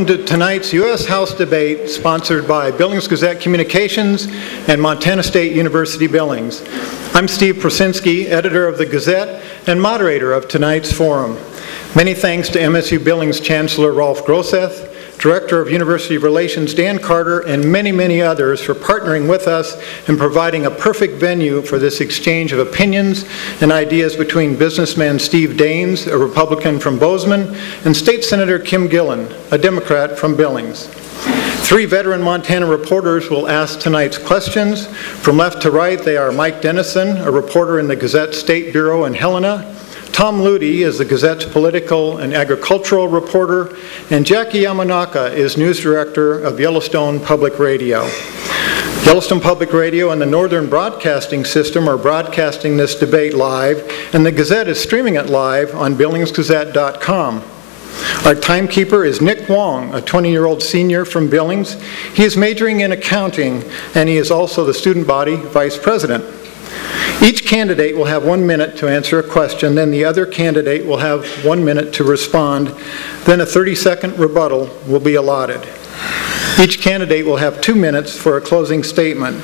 Welcome to tonight's U.S. House debate sponsored by Billings Gazette Communications and Montana State University-Billings. I'm Steve Prosinski, editor of the Gazette and moderator of tonight's forum. Many thanks to MSU Billings Chancellor Rolf Groseth, Director of University Relations Dan Carter, and many, many others for partnering with us and providing a perfect venue for this exchange of opinions and ideas between businessman Steve Daines, a Republican from Bozeman, and State Senator Kim Gillan, a Democrat from Billings. Three veteran Montana reporters will ask tonight's questions. From left to right, they are Mike Dennison, a reporter in the Gazette State Bureau in Helena, Tom Ludi is the Gazette's political and agricultural reporter, and Jackie Yamanaka is news director of Yellowstone Public Radio. Yellowstone Public Radio and the Northern Broadcasting System are broadcasting this debate live, and the Gazette is streaming it live on BillingsGazette.com. Our timekeeper is Nick Wong, a 20-year-old senior from Billings. He is majoring in accounting, and he is also the student body vice president. Each candidate will have 1 minute to answer a question, then the other candidate will have 1 minute to respond, then a 30-second rebuttal will be allotted. Each candidate will have 2 minutes for a closing statement.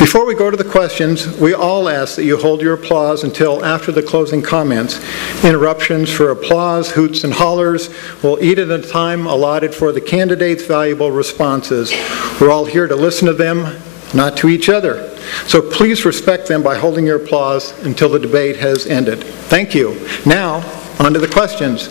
Before we go to the questions, we all ask that you hold your applause until after the closing comments. Interruptions for applause, hoots, and hollers will eat at a time allotted for the candidates' valuable responses. We're all here to listen to them, not to each other. So please respect them by holding your applause until the debate has ended. Thank you. Now, on to the questions.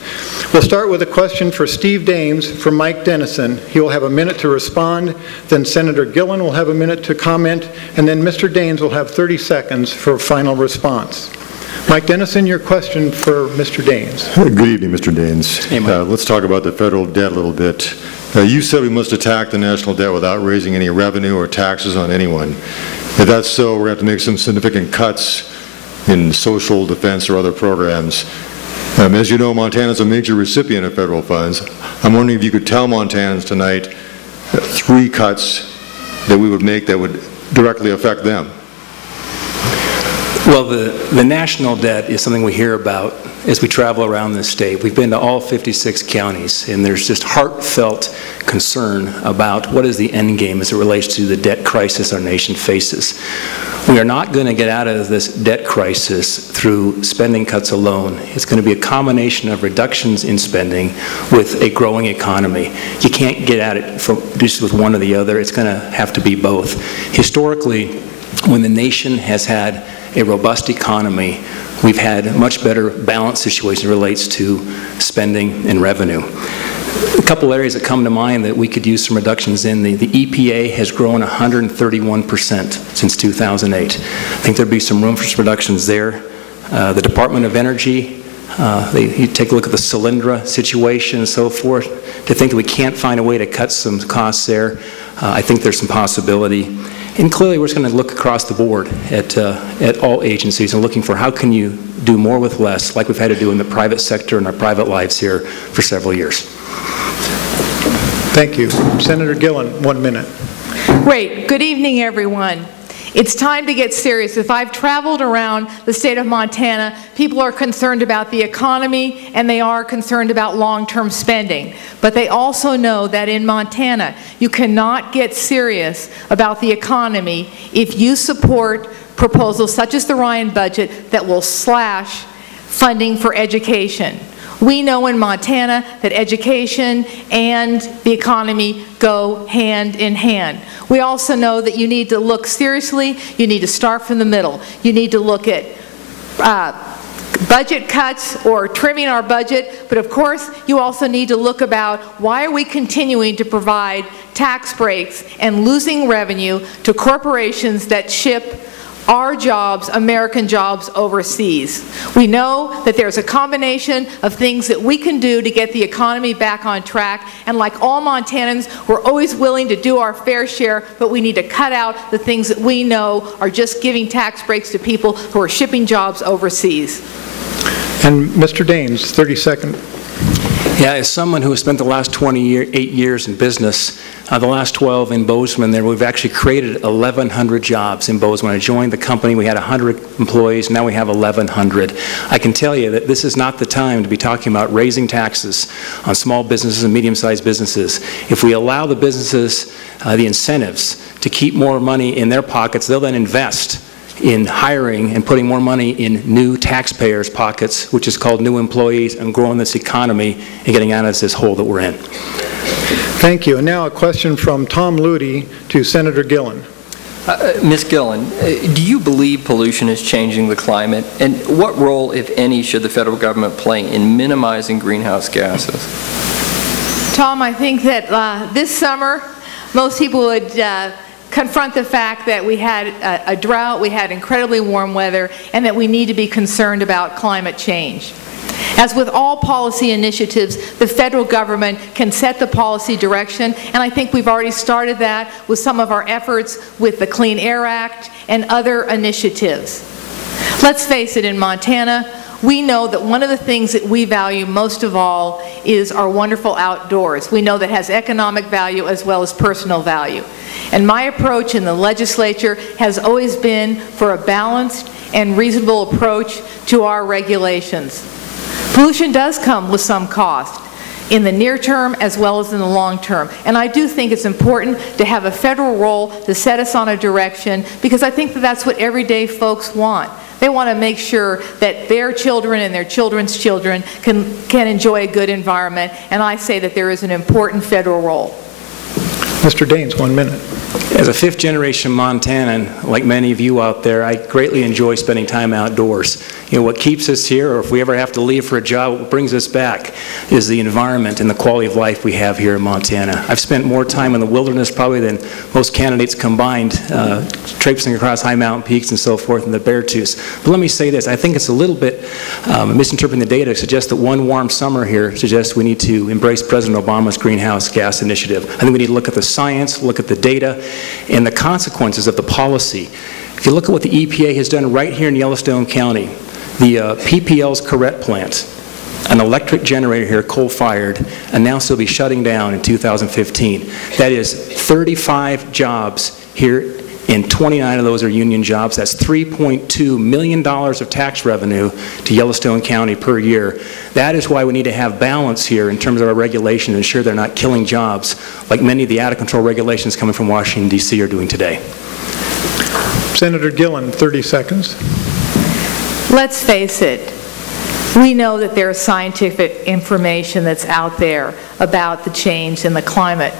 We'll start with a question for Steve Daines from Mike Dennison. He will have a minute to respond, then Senator Gillan will have a minute to comment, and then Mr. Daines will have 30 seconds for a final response. Mike Dennison, your question for Mr. Daines. Good evening, Mr. Daines. Hey, Mike. Let's talk about the federal debt a little bit. You said we must attack the national debt without raising any revenue or taxes on anyone. If that's so, we're going to have to make some significant cuts in social, defense, or other programs. As you know, Montana is a major recipient of federal funds. I'm wondering if you could tell Montanans tonight 3 cuts that we would make that would directly affect them. Well, the national debt is something we hear about as we travel around the state. We've been to all 56 counties, and there's just heartfelt concern about what is the end game as it relates to the debt crisis our nation faces. We are not going to get out of this debt crisis through spending cuts alone. It's going to be a combination of reductions in spending with a growing economy. You can't get at it just with one or the other. It's going to have to be both. Historically, when the nation has had a robust economy, we've had a much better balanced situation as it relates to spending and revenue. A couple areas that come to mind that we could use some reductions in. The EPA has grown 131% since 2008. I think there'd be some room for some reductions there. The Department of Energy, you take a look at the Solyndra situation and so forth. To think that we can't find a way to cut some costs there, I think there's some possibility. And clearly, we're just going to look across the board at all agencies and looking for how can you do more with less, like we've had to do in the private sector and our private lives here for several years. Thank you. Senator Gillan, 1 minute. Great. Good evening, everyone. It's time to get serious. If I've traveled around the state of Montana, people are concerned about the economy and they are concerned about long-term spending. But they also know that in Montana, you cannot get serious about the economy if you support proposals such as the Ryan budget that will slash funding for education. We know in Montana that education and the economy go hand in hand. We also know that you need to look seriously, you need to start from the middle. You need to look at budget cuts or trimming our budget, but of course you also need to look about why are we continuing to provide tax breaks and losing revenue to corporations that ship our jobs, American jobs, overseas. We know that there's a combination of things that we can do to get the economy back on track, and like all Montanans, we're always willing to do our fair share, but we need to cut out the things that we know are just giving tax breaks to people who are shipping jobs overseas. And Mr. Daines, 30 seconds. Yeah, as someone who has spent the last 28 years in business, the last 12 in Bozeman there, we've actually created 1,100 jobs in Bozeman. When I joined the company, we had 100 employees. Now we have 1,100. I can tell you that this is not the time to be talking about raising taxes on small businesses and medium-sized businesses. If we allow the businesses the incentives to keep more money in their pockets, they'll then invest in hiring and putting more money in new taxpayers' pockets, which is called new employees, and growing this economy and getting out of this hole that we're in. Thank you. And now a question from Tom Ludi to Senator Gillan. Ms. Gillan, do you believe pollution is changing the climate? And what role, if any, should the federal government play in minimizing greenhouse gases? Tom, I think that this summer, most people would confront the fact that we had a drought, we had incredibly warm weather, and that we need to be concerned about climate change. As with all policy initiatives, the federal government can set the policy direction, and I think we've already started that with some of our efforts with the Clean Air Act and other initiatives. Let's face it, in Montana, we know that one of the things that we value most of all is our wonderful outdoors. We know that has economic value as well as personal value. And my approach in the legislature has always been for a balanced and reasonable approach to our regulations. Pollution does come with some cost in the near term as well as in the long term. And I do think it's important to have a federal role to set us on a direction, because I think that that's what everyday folks want. They want to make sure that their children and their children's children can enjoy a good environment, and I say that there is an important federal role. Mr. Daines, 1 minute. As a fifth-generation Montanan, like many of you out there, I greatly enjoy spending time outdoors. You know, what keeps us here, or if we ever have to leave for a job, what brings us back is the environment and the quality of life we have here in Montana. I've spent more time in the wilderness probably than most candidates combined, traipsing across high mountain peaks and so forth in the Beartooth. But let me say this, I think it's a little bit misinterpreting the data to suggest that one warm summer here suggests we need to embrace President Obama's greenhouse gas initiative. I think we need to look at the science, look at the data, and the consequences of the policy. If you look at what the EPA has done right here in Yellowstone County, the PPL's Corrette plant, an electric generator here, coal-fired, announced it'll be shutting down in 2015. That is 35 jobs here, and 29 of those are union jobs. That's $3.2 million of tax revenue to Yellowstone County per year. That is why we need to have balance here in terms of our regulation to ensure they're not killing jobs like many of the out-of-control regulations coming from Washington, D.C. are doing today. Senator Gillan, 30 seconds. Let's face it, we know that there is scientific information that's out there about the change in the climate.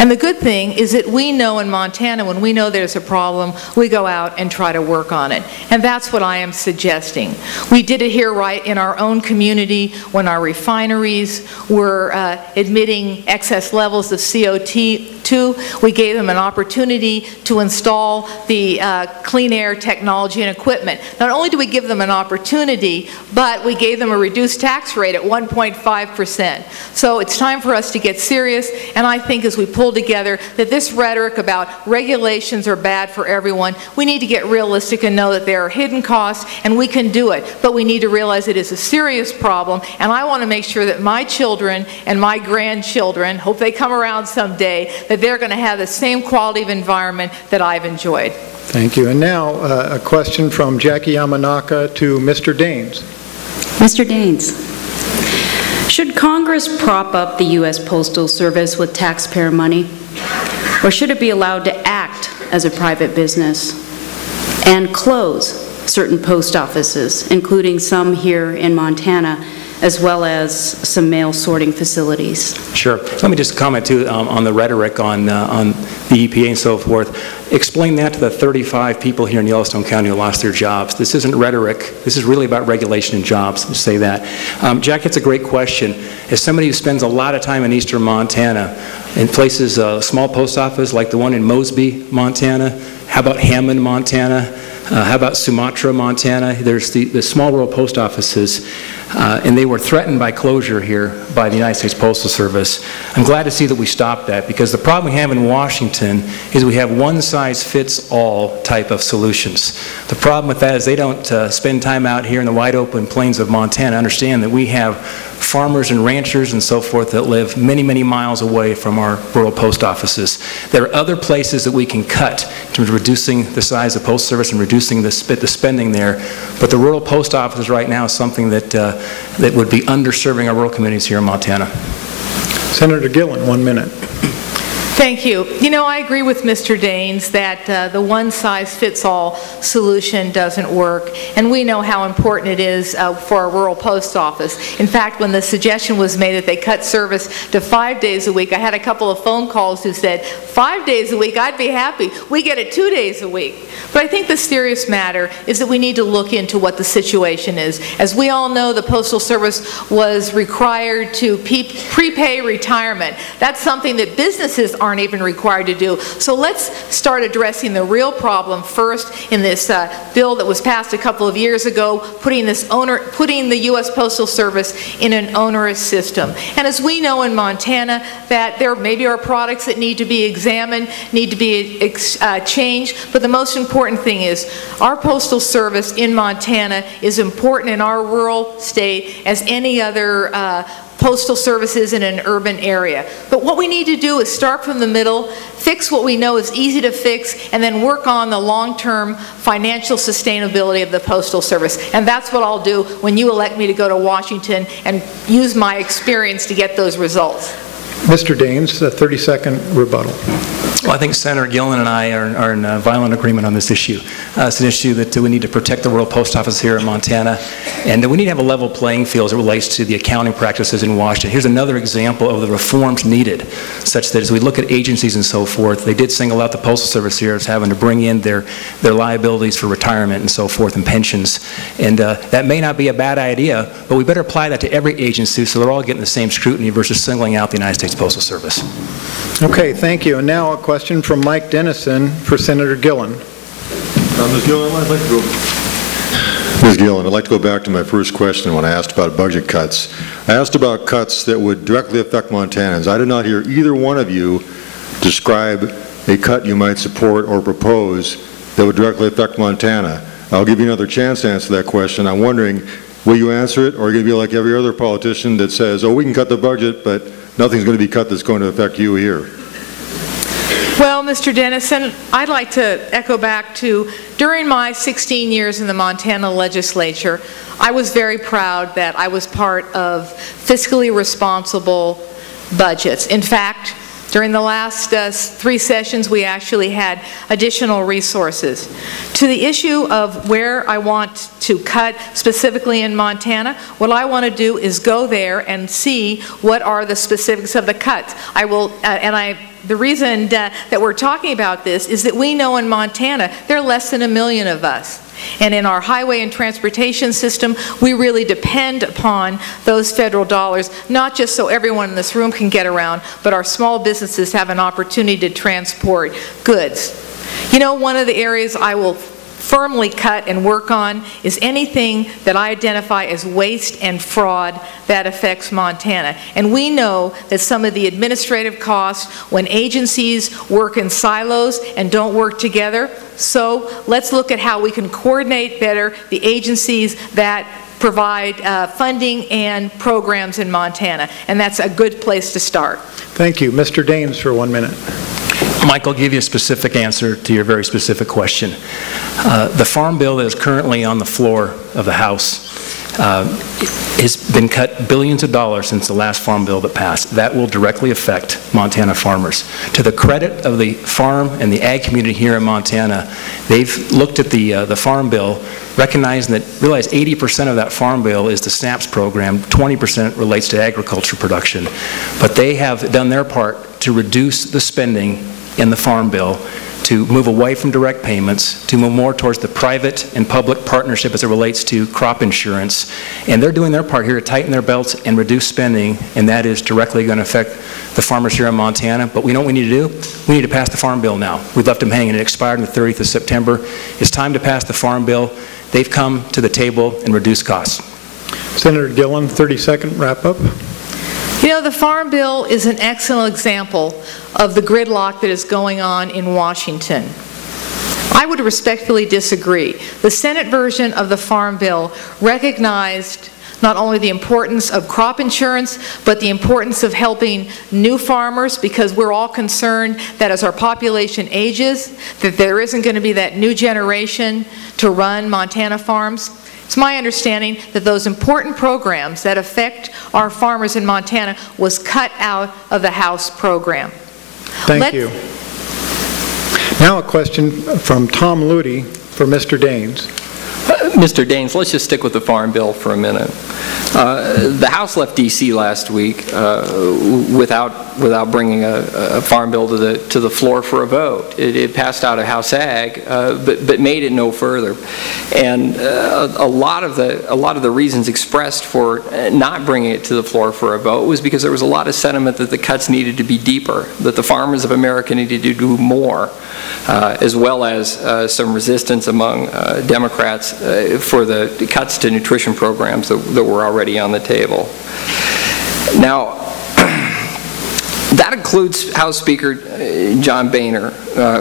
And the good thing is that we know in Montana, when we know there's a problem, we go out and try to work on it. And that's what I am suggesting. We did it here right in our own community when our refineries were admitting excess levels of CO2. We gave them an opportunity to install the clean air technology and equipment. Not only do we give them an opportunity, but we gave them a reduced tax rate at 1.5%. So it's time for us to get serious, and I think as we pull together that this rhetoric about regulations are bad for everyone, we need to get realistic and know that there are hidden costs, and we can do it, but we need to realize it is a serious problem, and I want to make sure that my children and my grandchildren, hope they come around someday, that they're going to have the same quality of environment that I've enjoyed. Thank you. And now a question from Jackie Yamanaka to Mr. Daines. Mr. Daines, should Congress prop up the U.S. Postal Service with taxpayer money, or should it be allowed to act as a private business and close certain post offices, including some here in Montana, as well as some mail sorting facilities? Sure. Let me just comment too on the rhetoric on the EPA and so forth. Explain that to the 35 people here in Yellowstone County who lost their jobs. This isn't rhetoric. This is really about regulation and jobs, to say that. Jack, it's a great question. As somebody who spends a lot of time in eastern Montana, in places, small post office like the one in Mosby, Montana, how about Hammond, Montana? How about Sumatra, Montana? There's the small rural post offices, and they were threatened by closure here by the United States Postal Service. I'm glad to see that we stopped that, because the problem we have in Washington is we have one-size-fits-all type of solutions. The problem with that is they don't spend time out here in the wide open plains of Montana, understand that we have farmers and ranchers and so forth that live many, many miles away from our rural post offices. There are other places that we can cut in terms of reducing the size of the Postal Service and reducing the spending there, but the rural post office right now is something that, that would be underserving our rural communities here in Montana. Senator Gillan, 1 minute. Thank you. You know, I agree with Mr. Daines that the one-size-fits-all solution doesn't work, and we know how important it is for a rural post office. In fact, when the suggestion was made that they cut service to 5 days a week, I had a couple of phone calls who said, 5 days a week, I'd be happy. We get it 2 days a week. But I think the serious matter is that we need to look into what the situation is. As we all know, the Postal Service was required to prepay retirement. That's something that businesses aren't even required to do. So let's start addressing the real problem first in this bill that was passed a couple of years ago, putting the U.S. Postal Service in an onerous system. And as we know in Montana, that there maybe are products that need to be examined, need to be changed, but the most important thing is our Postal Service in Montana is important in our rural state as any other postal services in an urban area. But what we need to do is start from the middle, fix what we know is easy to fix, and then work on the long-term financial sustainability of the Postal Service. And that's what I'll do when you elect me to go to Washington and use my experience to get those results. Mr. Daines, a 30-second rebuttal. Well, I think Senator Gillan and I are in violent agreement on this issue. It's an issue that we need to protect the rural post office here in Montana, and we need to have a level playing field as it relates to the accounting practices in Washington. Here's another example of the reforms needed, such that as we look at agencies and so forth, they did single out the Postal Service here as having to bring in their liabilities for retirement and so forth and pensions. And that may not be a bad idea, but we better apply that to every agency so they're all getting the same scrutiny versus singling out the United States Postal Service. Okay, thank you. And now a question from Mike Dennison for Senator Gillan. Ms. Gillan, I'd like to go back to my first question when I asked about budget cuts. I asked about cuts that would directly affect Montanans. I did not hear either one of you describe a cut you might support or propose that would directly affect Montana. I'll give you another chance to answer that question. I'm wondering, will you answer it, or are you going to be like every other politician that says, oh, we can cut the budget, but nothing's going to be cut that's going to affect you here? Well, Mr. Dennison, I'd like to echo back to, during my 16 years in the Montana legislature, I was very proud that I was part of fiscally responsible budgets. In fact, during the last 3 sessions, we actually had additional resources. To the issue of where I want to cut specifically in Montana, what I want to do is go there and see what are the specifics of the cuts. I will, the reason that we're talking about this is that we know in Montana there are less than 1 million of us. And in our highway and transportation system, we really depend upon those federal dollars, not just so everyone in this room can get around, but our small businesses have an opportunity to transport goods. You know, one of the areas I will firmly cut and work on is anything that I identify as waste and fraud that affects Montana. And we know that some of the administrative costs when agencies work in silos and don't work together. So let's look at how we can coordinate better the agencies that provide funding and programs in Montana. And that's a good place to start. Thank you. Mr. Daines for 1 minute. Mike, I'll give you a specific answer to your very specific question. The farm bill that is currently on the floor of the House has been cut billions of dollars since the last farm bill that passed. That will directly affect Montana farmers. To the credit of the farm and the ag community here in Montana, they've looked at the farm bill, recognizing that, realize 80% of that farm bill is the SNAPS program, 20% relates to agriculture production. But they have done their part to reduce the spending in the farm bill, to move away from direct payments, to move more towards the private and public partnership as it relates to crop insurance. And they're doing their part here to tighten their belts and reduce spending, and that is directly going to affect the farmers here in Montana. But we know what we need to do? We need to pass the farm bill now. We've left them hanging. It expired on the 30th of September. It's time to pass the farm bill. They've come to the table and reduced costs. Senator Gillan, 30-second wrap-up. You know, the Farm Bill is an excellent example of the gridlock that is going on in Washington. I would respectfully disagree. The Senate version of the Farm Bill recognized not only the importance of crop insurance, but the importance of helping new farmers, because we're all concerned that as our population ages, that there isn't going to be that new generation to run Montana farms. It's my understanding that those important programs that affect our farmers in Montana was cut out of the House program. Thank you. Now a question from Tom Ludy for Mr. Daines. Mr. Daines, let's just stick with the Farm Bill for a minute. The House left D.C. last week without bringing a Farm Bill to the floor for a vote. It passed out of House Ag, but made it no further. And a lot of the reasons expressed for not bringing it to the floor for a vote was because there was a lot of sentiment that the cuts needed to be deeper, that the farmers of America needed to do more, as well as some resistance among Democrats for the cuts to nutrition programs that were already on the table. Now, that includes House Speaker John Boehner,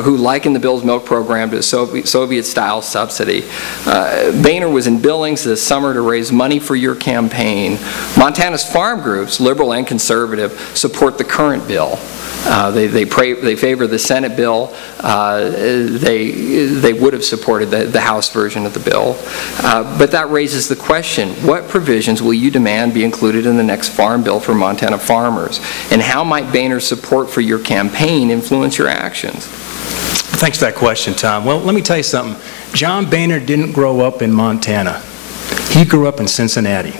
who likened the bill's milk program to a Soviet-style subsidy. Boehner was in Billings this summer to raise money for your campaign. Montana's farm groups, liberal and conservative, support the current bill. They favor the Senate bill. They would have supported the House version of the bill. But that raises the question, what provisions will you demand be included in the next farm bill for Montana farmers? And how might Boehner's support for your campaign influence your actions? Thanks for that question, Tom. Well, let me tell you something. John Boehner didn't grow up in Montana. He grew up in Cincinnati.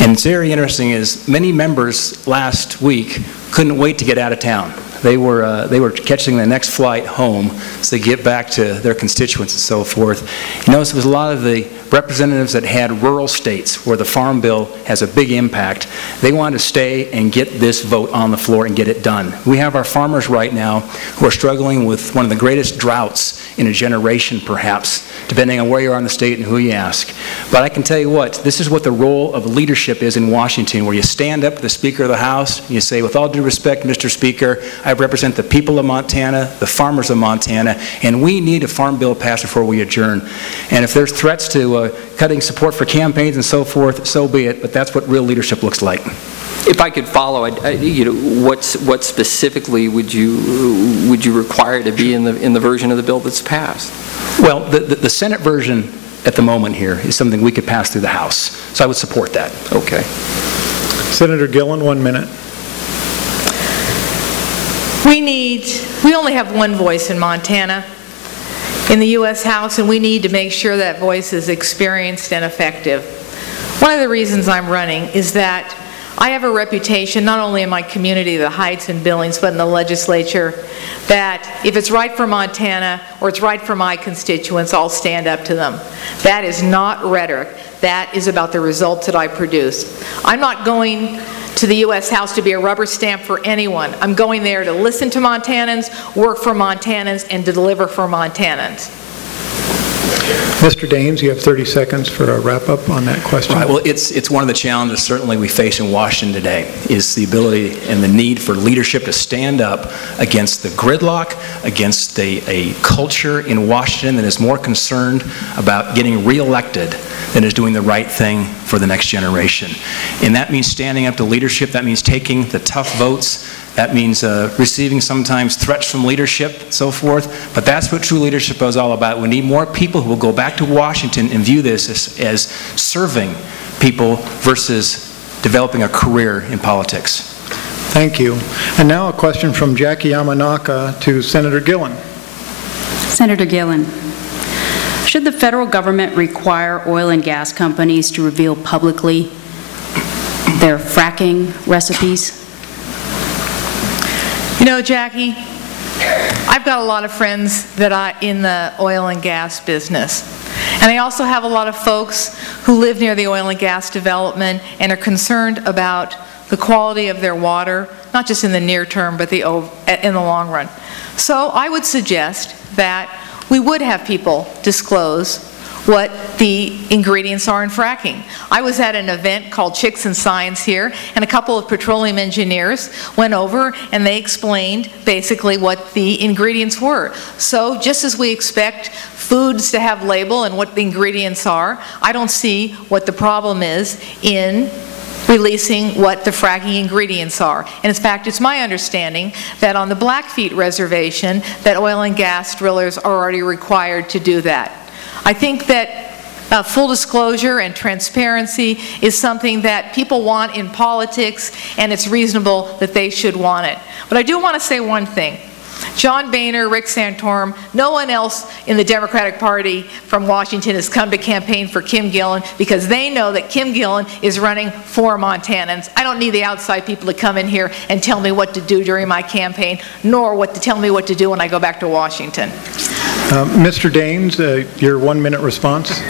And it's very interesting is many members last week couldn't wait to get out of town. They were catching the next flight home so they get back to their constituents and so forth. You notice it was a lot of the representatives that had rural states where the Farm Bill has a big impact. They wanted to stay and get this vote on the floor and get it done. We have our farmers right now who are struggling with one of the greatest droughts in a generation, perhaps, depending on where you are in the state and who you ask. But I can tell you what, this is what the role of leadership is in Washington, where you stand up to the Speaker of the House and you say, with all due respect, Mr. Speaker, I represent the people of Montana, the farmers of Montana, and we need a Farm Bill passed before we adjourn. And if there's threats to cutting support for campaigns and so forth, so be it, but that's what real leadership looks like. If I could follow, what specifically would you require to be in the version of the bill that's passed? Well, the Senate version at the moment here is something we could pass through the House, so I would support that. Okay. Senator Gillan, 1 minute. We only have one voice in Montana in the U.S. House, and we need to make sure that voice is experienced and effective. One of the reasons I'm running is that I have a reputation, not only in my community, the Heights and Billings, but in the legislature, that if it's right for Montana or it's right for my constituents, I'll stand up to them. That is not rhetoric. That is about the results that I produce. I'm not going to the U.S. House to be a rubber stamp for anyone. I'm going there to listen to Montanans, work for Montanans, and to deliver for Montanans. Mr. Daines, you have 30 seconds for a wrap-up on that question. Right. Well, it's one of the challenges certainly we face in Washington today, is the ability and the need for leadership to stand up against the gridlock, against a culture in Washington that is more concerned about getting reelected than is doing the right thing for the next generation. And that means standing up to leadership. That means taking the tough votes. That means receiving sometimes threats from leadership and so forth. But that's what true leadership is all about. We need more people who will go back to Washington and view this as serving people versus developing a career in politics. Thank you. And now a question from Jackie Yamanaka to Senator Gillan. Senator Gillan, should the federal government require oil and gas companies to reveal publicly their fracking recipes? You know, Jackie, I've got a lot of friends that are in the oil and gas business. And I also have a lot of folks who live near the oil and gas development and are concerned about the quality of their water, not just in the near term, but in the long run. So I would suggest that we would have people disclose what the ingredients are in fracking. I was at an event called Chicks and Science here, and a couple of petroleum engineers went over and they explained basically what the ingredients were. So just as we expect foods to have label and what the ingredients are, I don't see what the problem is in releasing what the fracking ingredients are. And in fact, it's my understanding that on the Blackfeet Reservation that oil and gas drillers are already required to do that. I think that full disclosure and transparency is something that people want in politics, and it's reasonable that they should want it. But I do want to say one thing. John Boehner, Rick Santorum, no one else in the Democratic Party from Washington has come to campaign for Kim Gillan because they know that Kim Gillan is running for Montanans. I don't need the outside people to come in here and tell me what to do during my campaign, nor tell me what to do when I go back to Washington. Mr. Daines, your 1-minute response.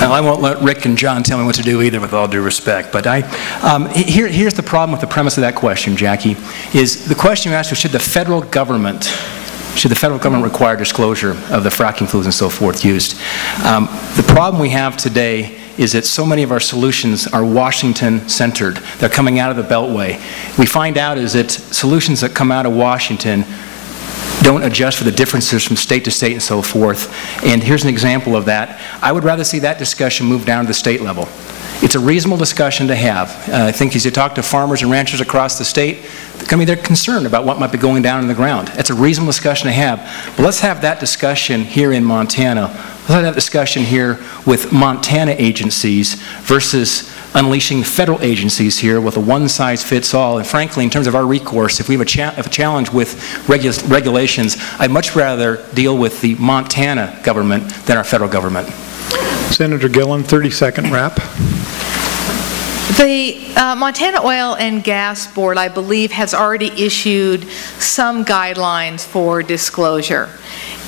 Well, I won't let Rick and John tell me what to do either, with all due respect. But here's the problem with the premise of that question, Jackie, is the question you asked was, should the federal government require disclosure of the fracking fluids and so forth used? The problem we have today is that so many of our solutions are Washington-centered. They're coming out of the Beltway. We find out is that solutions that come out of Washington don't adjust for the differences from state to state and so forth. And here's an example of that. I would rather see that discussion move down to the state level. It's a reasonable discussion to have. I think as you talk to farmers and ranchers across the state, they're concerned about what might be going down in the ground. It's a reasonable discussion to have. But let's have that discussion here in Montana. Let's have that discussion here with Montana agencies versus unleashing federal agencies here with a one-size-fits-all. And frankly, in terms of our recourse, if we have a challenge with regulations, I'd much rather deal with the Montana government than our federal government. Senator Gillan, 30-second wrap. The Montana Oil and Gas Board, I believe, has already issued some guidelines for disclosure.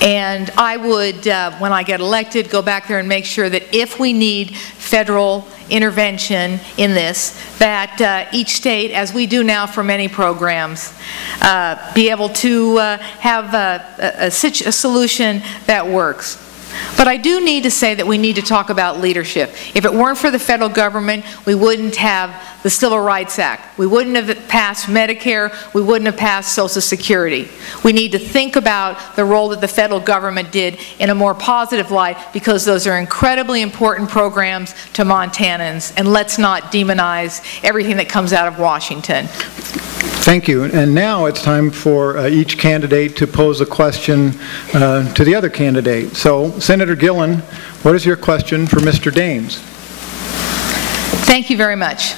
And I would, when I get elected, go back there and make sure that if we need federal intervention in this, that each state, as we do now for many programs, be able to have a solution that works. But I do need to say that we need to talk about leadership. If it weren't for the federal government, we wouldn't have the Civil Rights Act. We wouldn't have passed Medicare. We wouldn't have passed Social Security. We need to think about the role that the federal government did in a more positive light, because those are incredibly important programs to Montanans, and let's not demonize everything that comes out of Washington. Thank you. And now it's time for each candidate to pose a question to the other candidate. So, Senator Gillan, what is your question for Mr. Daines? Thank you very much.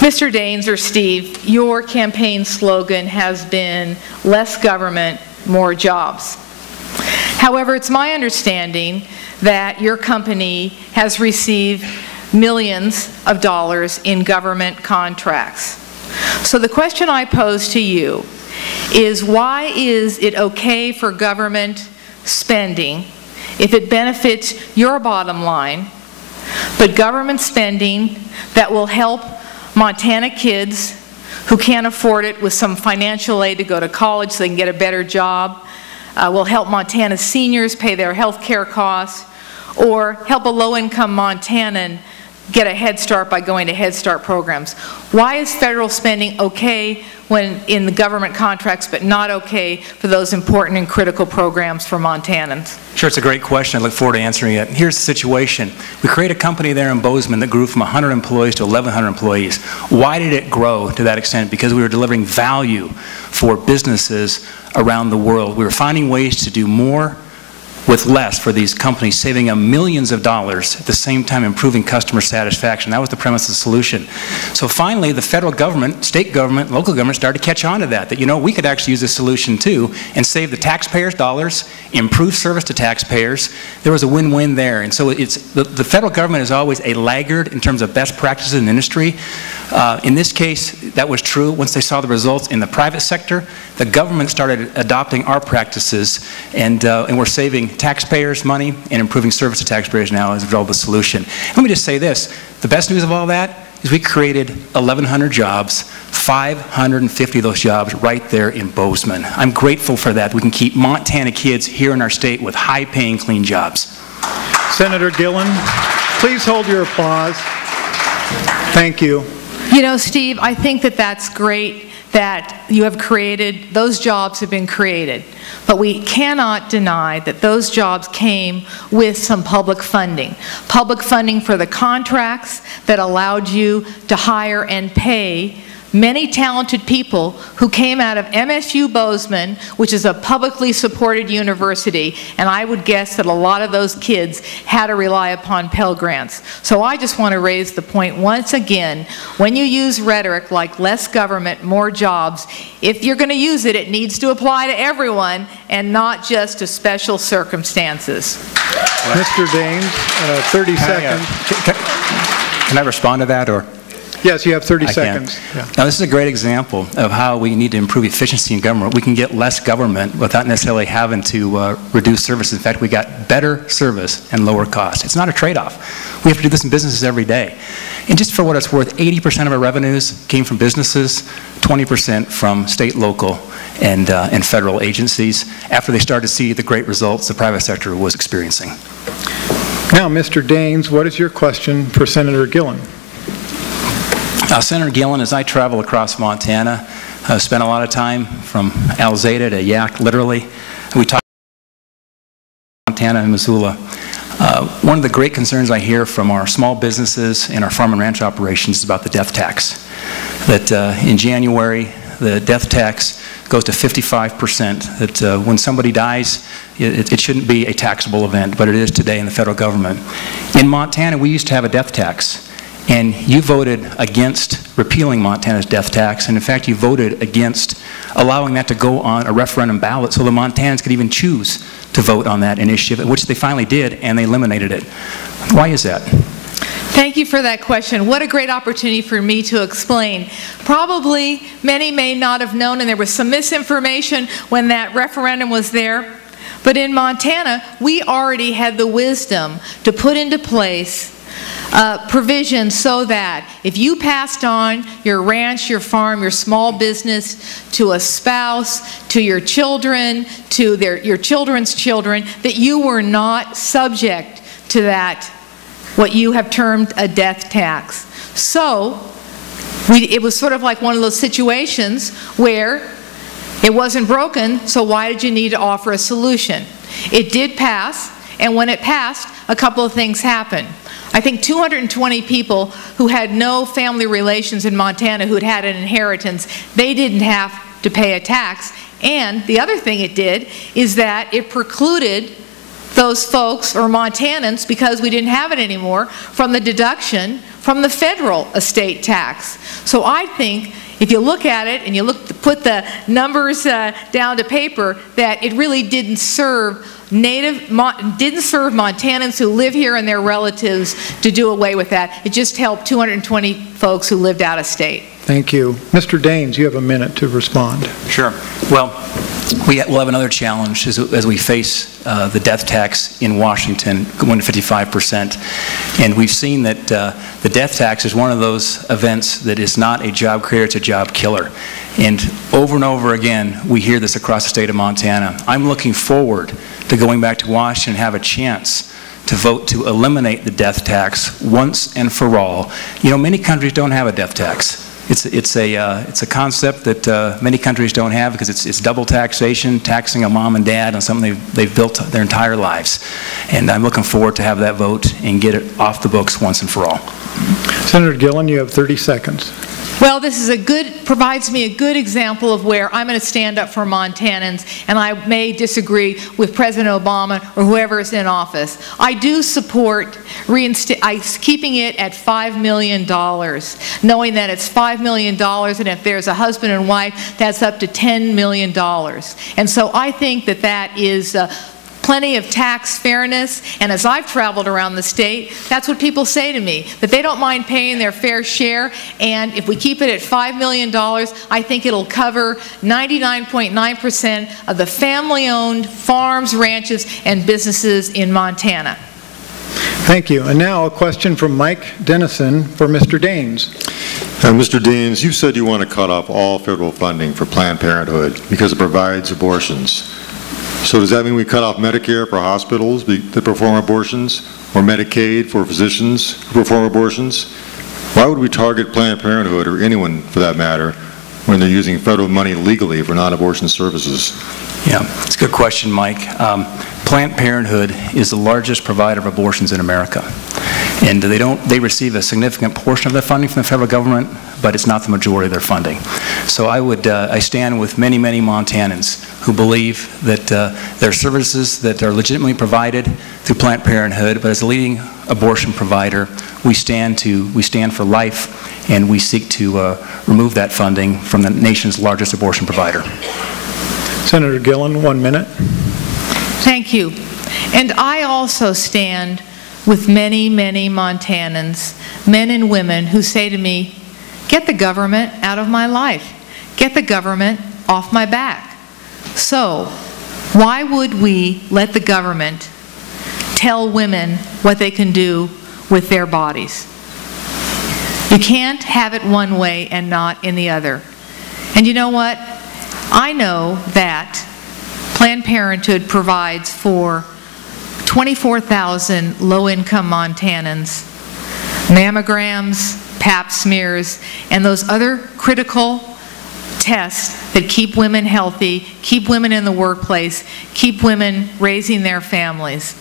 Mr. Daines, or Steve, your campaign slogan has been less government, more jobs. However, it's my understanding that your company has received millions of dollars in government contracts. So the question I pose to you is, why is it okay for government spending if it benefits your bottom line, but government spending that will help Montana kids who can't afford it with some financial aid to go to college so they can get a better job, will help Montana seniors pay their health care costs, or help a low-income Montanan get a head start by going to Head Start programs? Why is federal spending okay when in the government contracts, but not okay for those important and critical programs for Montanans? Sure, it's a great question. I look forward to answering it. Here's the situation. We created a company there in Bozeman that grew from 100 employees to 1,100 employees. Why did it grow to that extent? Because we were delivering value for businesses around the world. We were finding ways to do more with less for these companies, saving them millions of dollars, at the same time improving customer satisfaction. That was the premise of the solution. So finally, the federal government, state government, local government started to catch on to that, you know, we could actually use this solution too and save the taxpayers dollars, improve service to taxpayers. There was a win-win there. And so it's, the federal government is always a laggard in terms of best practices in the industry. In this case, that was true. Once they saw the results in the private sector, the government started adopting our practices, and we're saving taxpayers money and improving service to taxpayers now as a result of the solution. Let me just say this. The best news of all that is we created 1,100 jobs, 550 of those jobs right there in Bozeman. I'm grateful for that. We can keep Montana kids here in our state with high-paying, clean jobs. Senator Gillan, please hold your applause. Thank you. You know, Steve, I think that that's great that you have created, those jobs have been created. But we cannot deny that those jobs came with some public funding. Public funding for the contracts that allowed you to hire and pay many talented people who came out of MSU Bozeman, which is a publicly supported university, and I would guess that a lot of those kids had to rely upon Pell Grants. So I just want to raise the point once again, when you use rhetoric like less government, more jobs, if you're going to use it, it needs to apply to everyone and not just to special circumstances. Mr. Daines, 30 seconds. Can I respond to that, or? Yes, you have 30 seconds. Yeah. Now, this is a great example of how we need to improve efficiency in government. We can get less government without necessarily having to reduce services. In fact, we got better service and lower cost. It's not a trade-off. We have to do this in businesses every day. And just for what it's worth, 80% of our revenues came from businesses, 20% from state, local, and federal agencies after they started to see the great results the private sector was experiencing. Now, Mr. Daines, what is your question for Senator Gillan? Senator Gillan, as I travel across Montana, I've spent a lot of time from Alzada to Yaak, literally. We talk about Montana and Missoula. One of the great concerns I hear from our small businesses and our farm and ranch operations is about the death tax. That in January, the death tax goes to 55%. That when somebody dies, it shouldn't be a taxable event, but it is today in the federal government. In Montana, we used to have a death tax. And you voted against repealing Montana's death tax, and in fact you voted against allowing that to go on a referendum ballot so the Montanans could even choose to vote on that initiative, which they finally did, and they eliminated it. Why is that? Thank you for that question. What a great opportunity for me to explain. Probably many may not have known, and there was some misinformation when that referendum was there, but in Montana we already had the wisdom to put into place provision so that if you passed on your ranch, your farm, your small business to a spouse, to your children, to your children's children, that you were not subject to that, what you have termed a death tax. So it was sort of like one of those situations where it wasn't broken, so why did you need to offer a solution? It did pass, and when it passed, a couple of things happened. I think 220 people who had no family relations in Montana who had an inheritance, they didn't have to pay a tax. And the other thing it did is that it precluded those folks, or Montanans, because we didn't have it anymore, from the deduction from the federal estate tax. So I think if you look at it and you put the numbers down to paper, that it really didn't serve Montanans who live here and their relatives to do away with that. It just helped 220 folks who lived out of state. Thank you. Mr. Daines, you have a minute to respond. Sure. Well, we'll have another challenge as we face the death tax in Washington going to 55%. And we've seen that the death tax is one of those events that is not a job creator, it's a job killer. And over again, we hear this across the state of Montana. I'm looking forward to going back to Washington and have a chance to vote to eliminate the death tax once and for all. You know, many countries don't have a death tax. It's a concept that many countries don't have because it's double taxation, taxing a mom and dad on something they've built their entire lives. And I'm looking forward to have that vote and get it off the books once and for all. Senator Gillan, you have 30 seconds. Well, this is provides me a good example of where I'm going to stand up for Montanans, and I may disagree with President Obama or whoever is in office. I do support keeping it at $5 million, knowing that it's $5 million, and if there's a husband and wife, that's up to $10 million. And so I think that that is plenty of tax fairness, and as I've traveled around the state, that's what people say to me, that they don't mind paying their fair share, and if we keep it at $5 million, I think it'll cover 99.9% of the family-owned farms, ranches, and businesses in Montana. Thank you. And now a question from Mike Dennison for Mr. Daines. Mr. Daines, you said you want to cut off all federal funding for Planned Parenthood because it provides abortions. So does that mean we cut off Medicare for hospitals that perform abortions, or Medicaid for physicians who perform abortions? Why would we target Planned Parenthood, or anyone for that matter, when they're using federal money legally for non-abortion services? Yeah, it's a good question, Mike. Planned Parenthood is the largest provider of abortions in America. And they receive a significant portion of their funding from the federal government, but it's not the majority of their funding. So I stand with many, many Montanans who believe that there are services that are legitimately provided through Planned Parenthood, but as a leading abortion provider, we stand for life, and we seek to remove that funding from the nation's largest abortion provider. Senator Gillan, 1 minute. Thank you. And I also stand with many, many Montanans, men and women, who say to me, get the government out of my life. Get the government off my back. So, why would we let the government tell women what they can do with their bodies? You can't have it one way and not in the other. And you know what? I know that Planned Parenthood provides for 24,000 low-income Montanans mammograms, pap smears, and those other critical tests that keep women healthy, keep women in the workplace, keep women raising their families.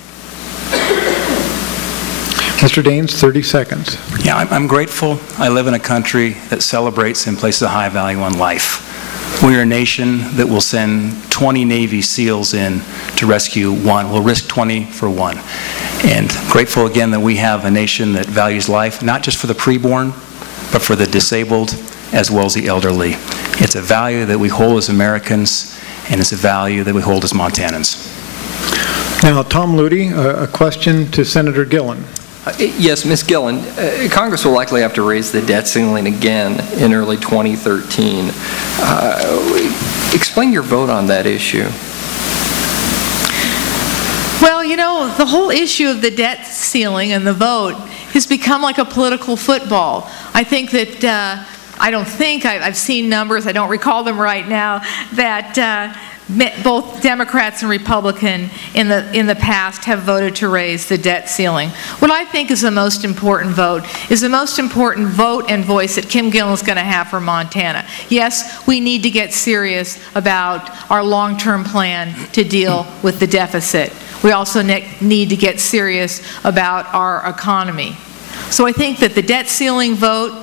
Mr. Daines, 30 seconds. Yeah, I'm grateful. I live in a country that celebrates and places a high value on life. We are a nation that will send 20 Navy SEALs in to rescue one. We'll risk 20 for one. And grateful again that we have a nation that values life, not just for the preborn, but for the disabled as well as the elderly. It's a value that we hold as Americans, and it's a value that we hold as Montanans. Now, Tom Ludy, a question to Senator Gillan. Yes, Ms. Gillan, Congress will likely have to raise the debt ceiling again in early 2013. Explain your vote on that issue. Well, you know, the whole issue of the debt ceiling and the vote has become like a political football. I think that, I've seen numbers, I don't recall them right now, that both Democrats and Republicans in the past have voted to raise the debt ceiling. What I think is the most important vote is the most important vote and voice that Kim Gillan is going to have for Montana. Yes, we need to get serious about our long-term plan to deal with the deficit. We also need to get serious about our economy. So I think that the debt ceiling vote,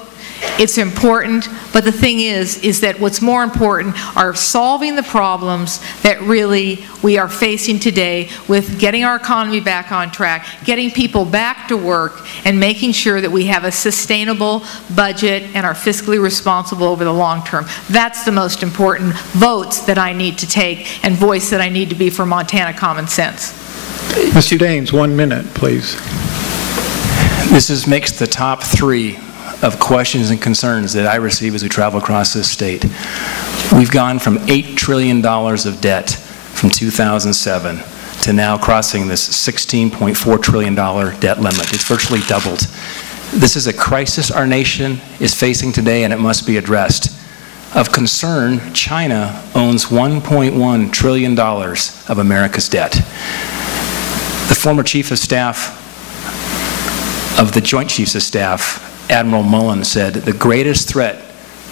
it's important, but the thing is that what's more important are solving the problems that really we are facing today with getting our economy back on track, getting people back to work, and making sure that we have a sustainable budget and are fiscally responsible over the long term. That's the most important votes that I need to take and voice that I need to be for Montana common sense. Mr. Daines, 1 minute, please. This makes the top 3 of questions and concerns that I receive as we travel across this state. We've gone from $8 trillion of debt from 2007 to now crossing this $16.4 trillion debt limit. It's virtually doubled. This is a crisis our nation is facing today, and it must be addressed. Of concern, China owns $1.1 trillion of America's debt. The former Chief of Staff of the Joint Chiefs of Staff, Admiral Mullen, said the greatest threat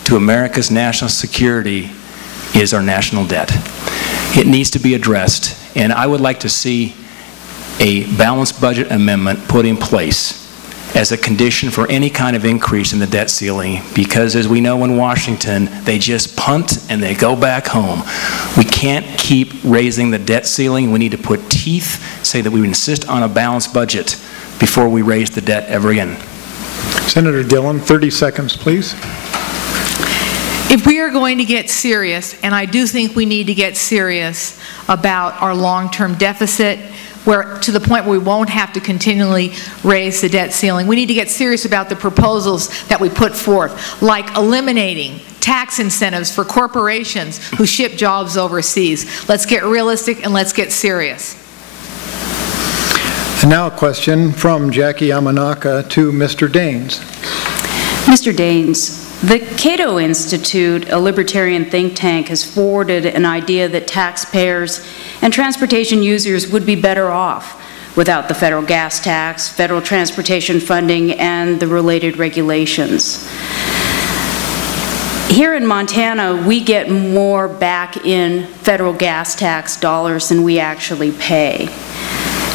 to America's national security is our national debt. It needs to be addressed, and I would like to see a balanced budget amendment put in place as a condition for any kind of increase in the debt ceiling, because as we know in Washington, they just punt and they go back home. We can't keep raising the debt ceiling. We need to put teeth, say that we insist on a balanced budget before we raise the debt ever again. Senator Gillan, 30 seconds, please. If we are going to get serious, and I do think we need to get serious about our long-term deficit, to the point where we won't have to continually raise the debt ceiling, we need to get serious about the proposals that we put forth, like eliminating tax incentives for corporations who ship jobs overseas. Let's get realistic and let's get serious. And now a question from Jackie Yamanaka to Mr. Daines. Mr. Daines, the Cato Institute, a libertarian think tank, has forwarded an idea that taxpayers and transportation users would be better off without the federal gas tax, federal transportation funding, and the related regulations. Here in Montana, we get more back in federal gas tax dollars than we actually pay.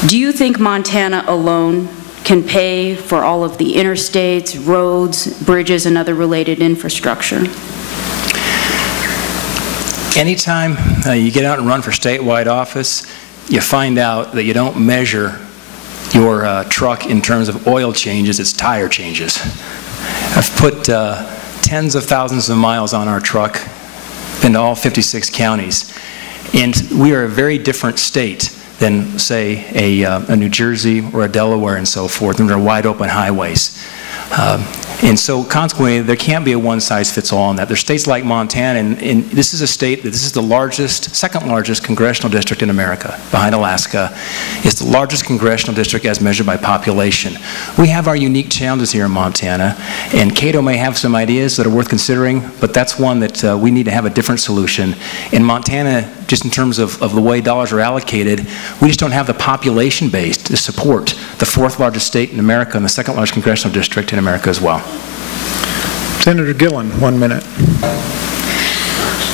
Do you think Montana alone can pay for all of the interstates, roads, bridges, and other related infrastructure? Anytime you get out and run for statewide office, you find out that you don't measure your truck in terms of oil changes, it's tire changes. I've put tens of thousands of miles on our truck, been to all 56 counties, and we are a very different state than, say, a New Jersey or a Delaware and so forth, and they're wide open highways. And so consequently, there can't be a one-size-fits-all on that. There's states like Montana, and this is a state that this is the largest, second largest congressional district in America, behind Alaska. It's the largest congressional district as measured by population. We have our unique challenges here in Montana, and Cato may have some ideas that are worth considering, but that's one that we need to have a different solution. In Montana, just in terms of the way dollars are allocated, we just don't have the population base to support the fourth largest state in America and the second largest congressional district in America as well. Senator Gillan, 1 minute.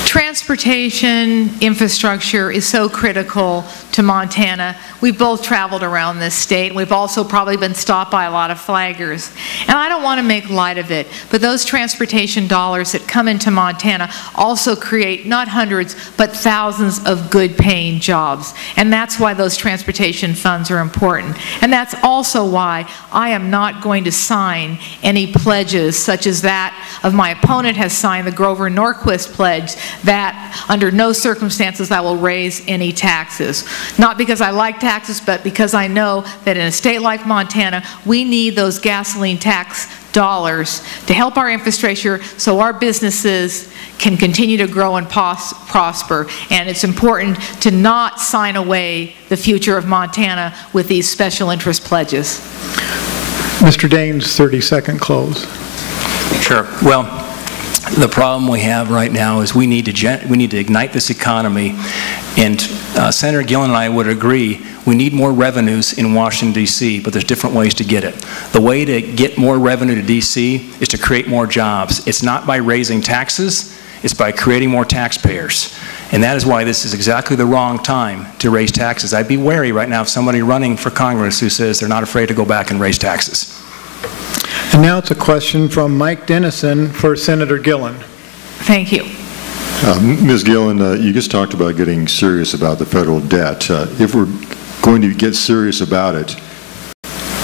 Transportation infrastructure is so critical to Montana. We've both traveled around this state. We've also probably been stopped by a lot of flaggers. And I don't want to make light of it, but those transportation dollars that come into Montana also create not hundreds, but thousands of good-paying jobs. And that's why those transportation funds are important. And that's also why I am not going to sign any pledges such as that of my opponent has signed, the Grover Norquist pledge, that under no circumstances I will raise any taxes. Not because I like taxes, but because I know that in a state like Montana, we need those gasoline tax dollars to help our infrastructure so our businesses can continue to grow and prosper. And it's important to not sign away the future of Montana with these special interest pledges. Mr. Daines, 30-second close. Sure. Well, the problem we have right now is we need to ignite this economy, and Senator Gillan and I would agree we need more revenues in Washington, D.C., but there's different ways to get it. The way to get more revenue to D.C. is to create more jobs. It's not by raising taxes, it's by creating more taxpayers. And that is why this is exactly the wrong time to raise taxes. I'd be wary right now of somebody running for Congress who says they're not afraid to go back and raise taxes. And now it's a question from Mike Dennison for Senator Gillan. Thank you. Ms. Gillan, you just talked about getting serious about the federal debt. If we're going to get serious about it,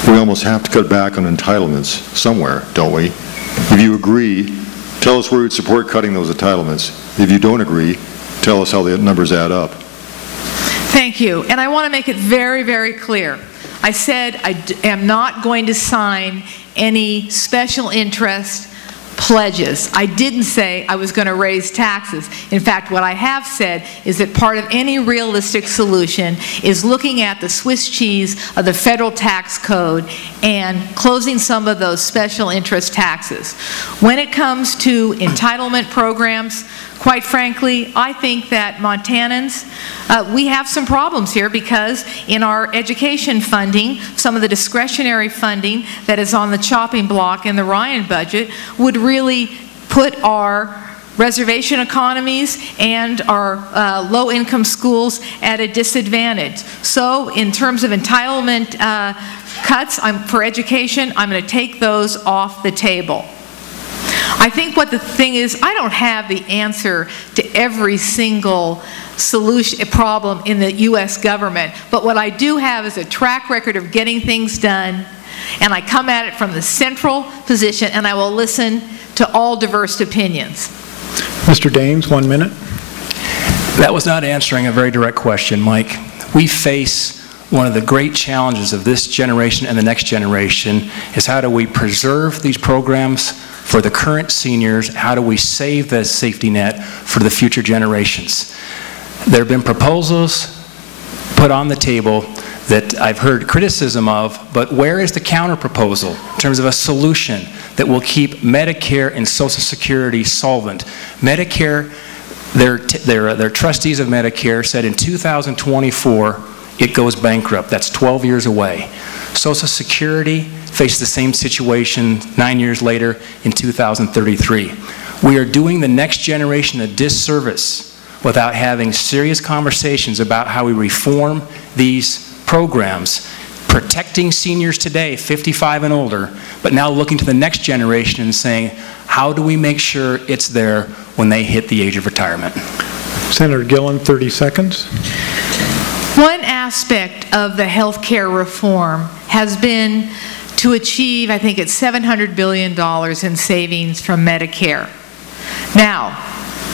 we almost have to cut back on entitlements somewhere, don't we? If you agree, tell us where you'd support cutting those entitlements. If you don't agree, tell us how the numbers add up. Thank you. And I want to make it very, very clear. I said I am not going to sign any special interest pledges. I didn't say I was going to raise taxes. In fact, what I have said is that part of any realistic solution is looking at the Swiss cheese of the federal tax code and closing some of those special interest taxes. When it comes to entitlement programs, quite frankly, I think that Montanans, we have some problems here because in our education funding, some of the discretionary funding that is on the chopping block in the Ryan budget would really put our reservation economies and our low-income schools at a disadvantage. So in terms of entitlement cuts for education, I'm going to take those off the table. I think what the thing is, I don't have the answer to every single problem in the U.S. government, but what I do have is a track record of getting things done, and I come at it from the central position, and I will listen to all diverse opinions. Mr. Daines, 1 minute. That was not answering a very direct question, Mike. We face one of the great challenges of this generation and the next generation is how do we preserve these programs for the current seniors? How do we save the safety net for the future generations? There have been proposals put on the table that I've heard criticism of, but where is the counter-proposal in terms of a solution that will keep Medicare and Social Security solvent? Medicare, their trustees of Medicare said in 2024 it goes bankrupt. That's 12 years away. Social Security faces the same situation 9 years later in 2033. We are doing the next generation a disservice without having serious conversations about how we reform these programs, protecting seniors today, 55 and older, but now looking to the next generation and saying, how do we make sure it's there when they hit the age of retirement? Senator Gillan, 30 seconds. One aspect of the health care reform has been to achieve, I think it's $700 billion in savings from Medicare. Now,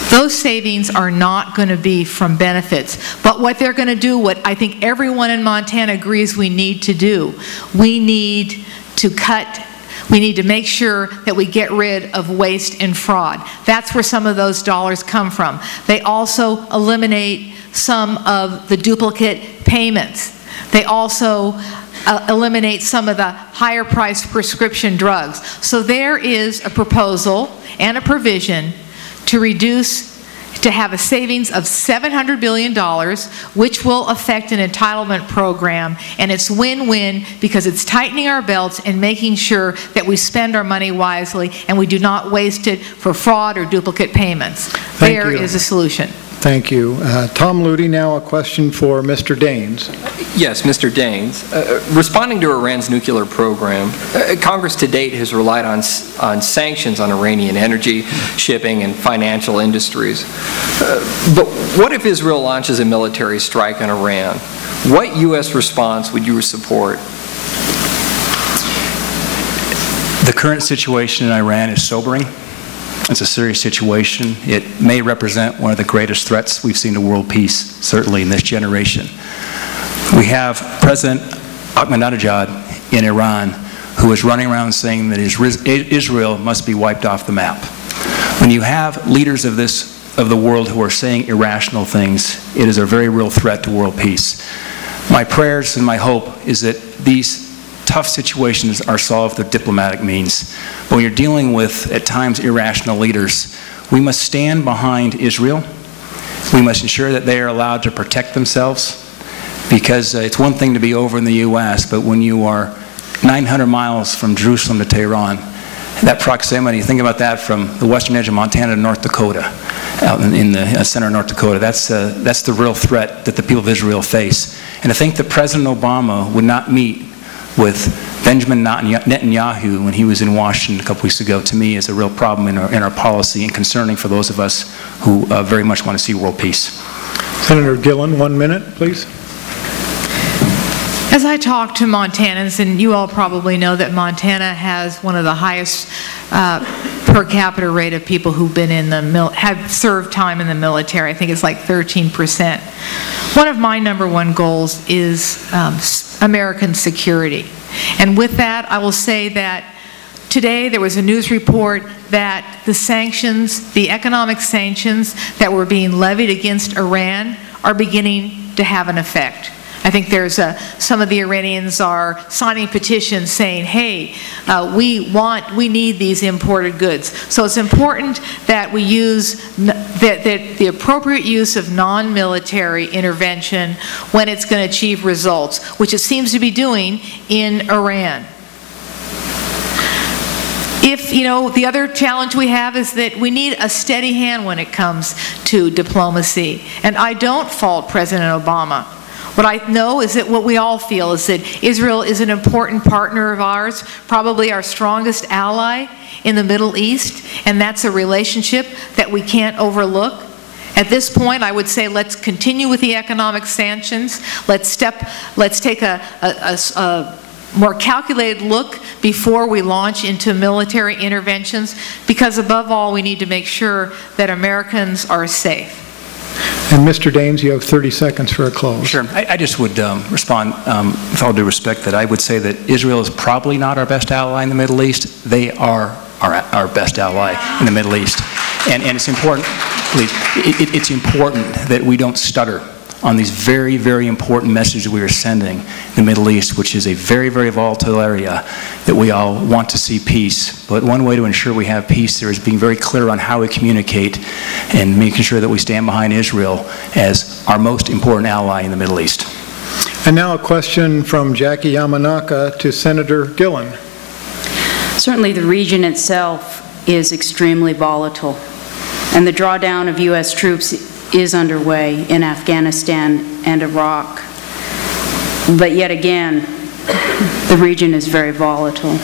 those savings are not going to be from benefits, but what they're going to do, what I think everyone in Montana agrees we need to do, we need to make sure that we get rid of waste and fraud. That's where some of those dollars come from. They also eliminate some of the duplicate payments. They also eliminate some of the higher priced prescription drugs. So there is a proposal and a provision to have a savings of $700 billion, which will affect an entitlement program, and it's win-win because it's tightening our belts and making sure that we spend our money wisely and we do not waste it for fraud or duplicate payments. There is a solution. Thank you. Tom Ludy, now a question for Mr. Daines. Yes, Mr. Daines. Responding to Iran's nuclear program, Congress to date has relied on sanctions on Iranian energy, shipping, and financial industries. But what if Israel launches a military strike on Iran? What U.S. response would you support? The current situation in Iran is sobering. It's a serious situation. It may represent one of the greatest threats we've seen to world peace, certainly in this generation. We have President Ahmadinejad in Iran who is running around saying that Israel must be wiped off the map. When you have leaders of the world who are saying irrational things, it is a very real threat to world peace. My prayers and my hope is that these tough situations are solved through diplomatic means. But when you're dealing with, at times, irrational leaders, we must stand behind Israel. We must ensure that they are allowed to protect themselves, because it's one thing to be over in the U.S., but when you are 900 miles from Jerusalem to Tehran, that proximity, think about that from the western edge of Montana to North Dakota, out in the center of North Dakota. That's the real threat that the people of Israel face. And to think that President Obama would not meet with Benjamin Netanyahu when he was in Washington a couple weeks ago, to me, is a real problem in our policy and concerning for those of us who very much want to see world peace. Senator Gillan, 1 minute, please. As I talk to Montanans, and you all probably know that Montana has one of the highest per capita rate of people who've been in the have served time in the military. I think it's like 13%. One of my #1 goals is American security. And with that, I will say that today there was a news report that the sanctions, the economic sanctions that were being levied against Iran are beginning to have an effect. I think there's some of the Iranians are signing petitions saying, hey, we need these imported goods. So it's important that we use that the appropriate use of non-military intervention when it's going to achieve results, which it seems to be doing in Iran. The other challenge we have is that we need a steady hand when it comes to diplomacy. And I don't fault President Obama. What I know is that what we all feel is that Israel is an important partner of ours, probably our strongest ally in the Middle East, and that's a relationship that we can't overlook. At this point, I would say let's continue with the economic sanctions. Let's take a more calculated look before we launch into military interventions, because above all, we need to make sure that Americans are safe. And Mr. Daines, you have 30 seconds for a close. Sure. I just would respond, with all due respect, that I would say that Israel is probably not our best ally in the Middle East. They are our best ally in the Middle East. And it's important, please, it's important that we don't stutter on these very, very important messages we are sending in the Middle East, which is a very, very volatile area that we all want to see peace. But one way to ensure we have peace there is being very clear on how we communicate and making sure that we stand behind Israel as our most important ally in the Middle East. And now a question from Jackie Yamanaka to Senator Gillan. Certainly the region itself is extremely volatile, and the drawdown of U.S. troops is underway in Afghanistan and Iraq. But yet again, the region is very volatile.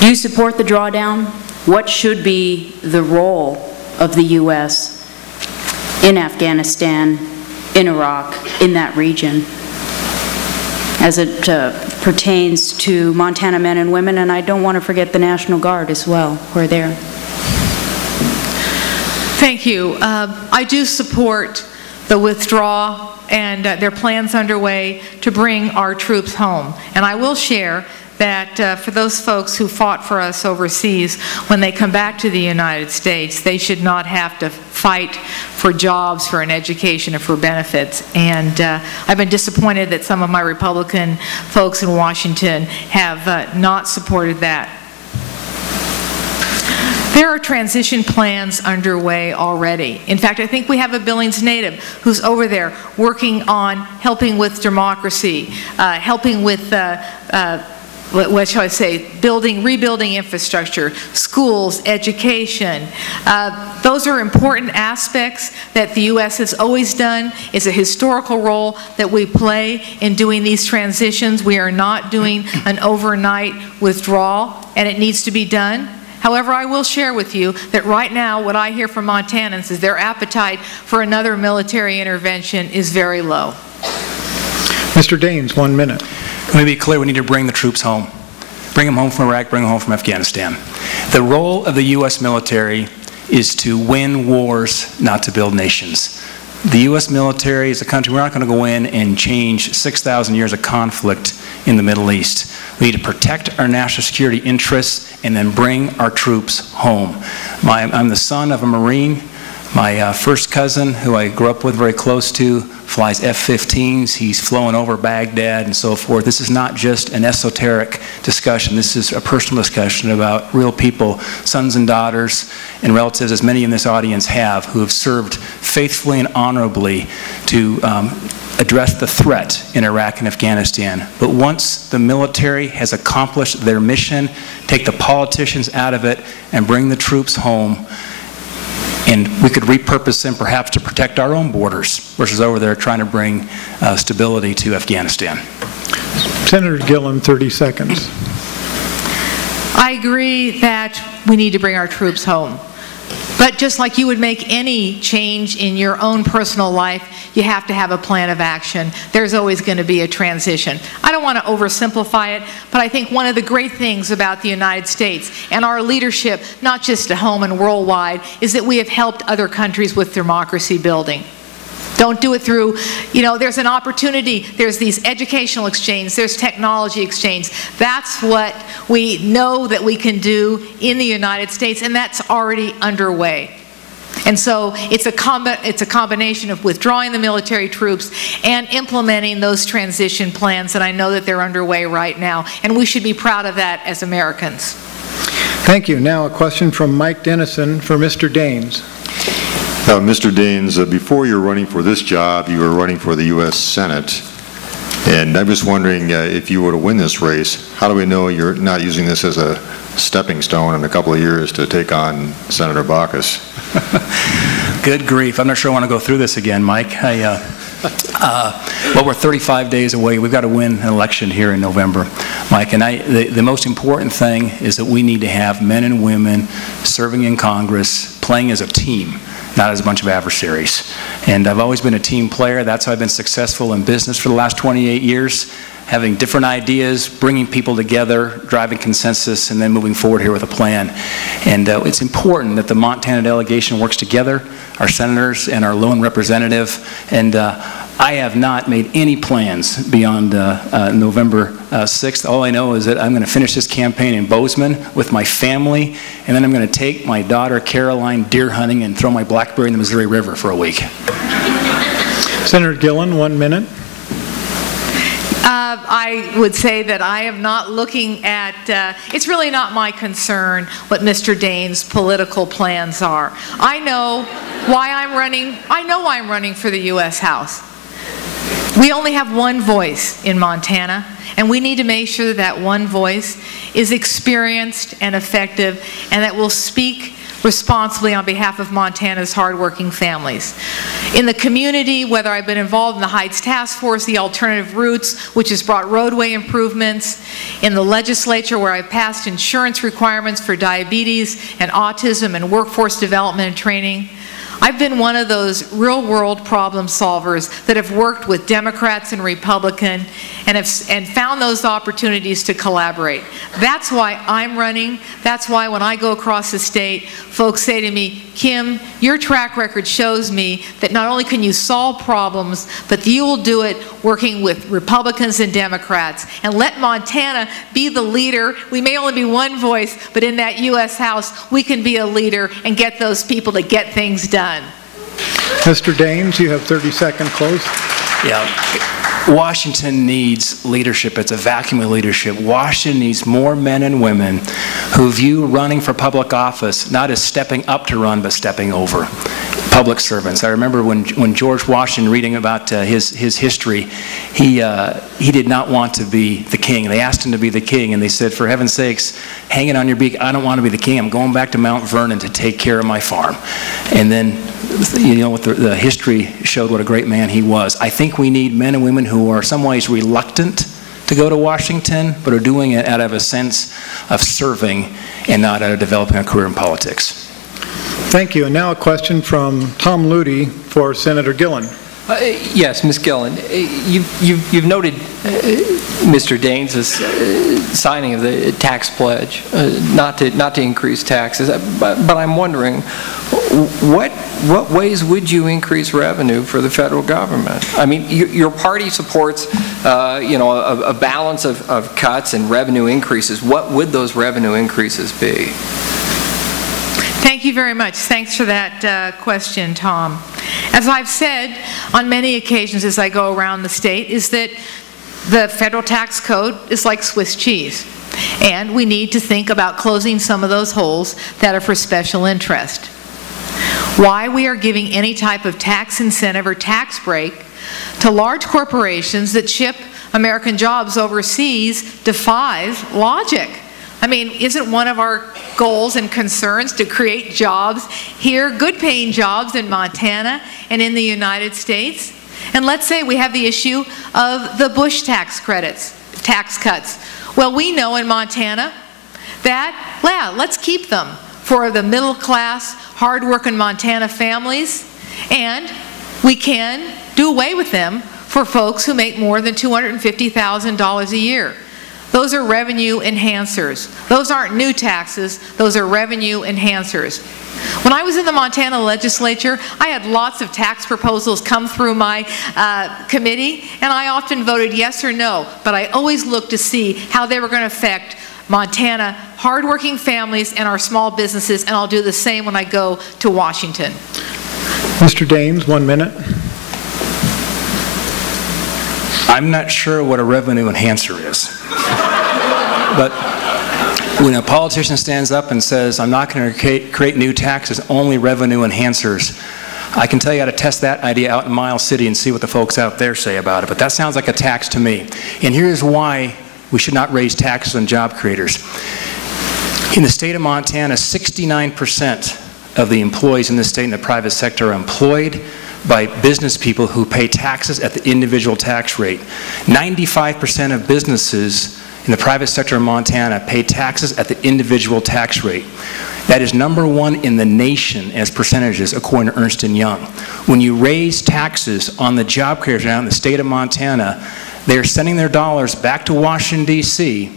Do you support the drawdown? What should be the role of the U.S. in Afghanistan, in Iraq, in that region, as it pertains to Montana men and women? And I don't want to forget the National Guard as well, who are there. Thank you. I do support the withdrawal and there are plans underway to bring our troops home. And I will share that for those folks who fought for us overseas, when they come back to the United States, they should not have to fight for jobs, for an education, or for benefits. And I've been disappointed that some of my Republican folks in Washington have not supported that. There are transition plans underway already. In fact, I think we have a Billings native who's over there working on helping with democracy, helping with what shall I say, rebuilding infrastructure, schools, education. Those are important aspects that the U.S. has always done. It's a historical role that we play in doing these transitions. We are not doing an overnight withdrawal, and it needs to be done. However, I will share with you that right now what I hear from Montanans is their appetite for another military intervention is very low. Mr. Daines, 1 minute. Let me be clear, we need to bring the troops home. Bring them home from Iraq, bring them home from Afghanistan. The role of the U.S. military is to win wars, not to build nations. The U.S. military is a country, we're not going to go in and change 6,000 years of conflict in the Middle East. We need to protect our national security interests and then bring our troops home. I'm the son of a Marine. My first cousin, who I grew up with very close to, flies F-15s. He's flown over Baghdad and so forth. This is not just an esoteric discussion. This is a personal discussion about real people, sons and daughters and relatives, as many in this audience have, who have served faithfully and honorably to address the threat in Iraq and Afghanistan. But once the military has accomplished their mission, take the politicians out of it and bring the troops home, and we could repurpose them perhaps to protect our own borders versus over there trying to bring stability to Afghanistan. Senator Gillan, 30 seconds. I agree that we need to bring our troops home. But just like you would make any change in your own personal life, you have to have a plan of action. There's always going to be a transition. I don't want to oversimplify it, but I think one of the great things about the United States and our leadership, not just at home and worldwide, is that we have helped other countries with democracy building. Don't do it through, there's an opportunity, there's these educational exchanges, there's technology exchange. That's what we know that we can do in the United States, and that's already underway. And so it's a combination of withdrawing the military troops and implementing those transition plans, and I know that they're underway right now, and we should be proud of that as Americans. Thank you. Now a question from Mike Dennison for Mr. Daines. Mr. Daines, before you were running for this job, you were running for the U.S. Senate. And I'm just wondering if you were to win this race, how do we know you're not using this as a stepping stone in a couple of years to take on Senator Baucus? Good grief. I'm not sure I want to go through this again, Mike. Well, we're 35 days away. We've got to win an election here in November, Mike. And the most important thing is that we need to have men and women serving in Congress, playing as a team, not as a bunch of adversaries. And I've always been a team player. That's how I've been successful in business for the last 28 years, having different ideas, bringing people together, driving consensus, and then moving forward here with a plan. And it's important that the Montana delegation works together, our senators and our lone representative. And I have not made any plans beyond November 6th. All I know is that I'm going to finish this campaign in Bozeman with my family, and then I'm going to take my daughter Caroline deer hunting and throw my blackberry in the Missouri River for a week. Senator Gillan, 1 minute. I would say that I am not looking at, it's really not my concern what Mr. Daines' political plans are. I know why I'm running for the U.S. House. We only have one voice in Montana, and we need to make sure that that one voice is experienced and effective, and that will speak responsibly on behalf of Montana's hardworking families. In the community, whether I've been involved in the Heights Task Force, the Alternative Routes, which has brought roadway improvements, in the legislature where I've passed insurance requirements for diabetes and autism and workforce development and training, I've been one of those real-world problem solvers that have worked with Democrats and Republicans and found those opportunities to collaborate. That's why I'm running. That's why when I go across the state, folks say to me, Kim, your track record shows me that not only can you solve problems, but you will do it working with Republicans and Democrats. And let Montana be the leader. We may only be one voice, but in that U.S. House, we can be a leader and get those people to get things done. Mr. Daines, you have 30 seconds close. Yeah. Washington needs leadership. It's a vacuum of leadership. Washington needs more men and women who view running for public office not as stepping up to run, but stepping over. Public servants. I remember when George Washington, reading about his history, he did not want to be the king. They asked him to be the king, and they said, for heaven's sakes, hang it on your beak, I don't want to be the king. I'm going back to Mount Vernon to take care of my farm. And then, you know, the history showed what a great man he was. I think we need men and women who are in some ways reluctant to go to Washington, but are doing it out of a sense of serving and not out of developing a career in politics. Thank you. And now a question from Tom Ludy for Senator Gillan. Yes, Ms. Gillan, you've noted Mr. Daines' signing of the tax pledge, not to increase taxes, but I'm wondering, what ways would you increase revenue for the federal government? I mean, your party supports, you know, a balance of cuts and revenue increases. What would those revenue increases be? Thank you very much. Thanks for that question, Tom. As I've said on many occasions as I go around the state, is that the federal tax code is like Swiss cheese, and we need to think about closing some of those holes that are for special interest. Why we are giving any type of tax incentive or tax break to large corporations that ship American jobs overseas defies logic. I mean, isn't one of our goals and concerns to create jobs here, good-paying jobs in Montana and in the United States? And let's say we have the issue of the Bush tax credits, tax cuts. Well, we know in Montana that, yeah, let's keep them for the middle-class, hard-working Montana families, and we can do away with them for folks who make more than $250,000 a year. Those are revenue enhancers. Those aren't new taxes, those are revenue enhancers. When I was in the Montana legislature, I had lots of tax proposals come through my committee, and I often voted yes or no, but I always looked to see how they were going to affect Montana hardworking families and our small businesses, and I'll do the same when I go to Washington. Mr. Daines, 1 minute. I'm not sure what a revenue enhancer is. But when a politician stands up and says, I'm not going to create new taxes, only revenue enhancers, I can tell you how to test that idea out in Miles City and see what the folks out there say about it. But that sounds like a tax to me. And here's why we should not raise taxes on job creators. In the state of Montana, 69% of the employees in the state in the private sector are employed by business people who pay taxes at the individual tax rate. 95% of businesses in the private sector of Montana pay taxes at the individual tax rate. That is #1 in the nation as percentages, according to Ernst & Young. When you raise taxes on the job creators now in the state of Montana, they are sending their dollars back to Washington, D.C.,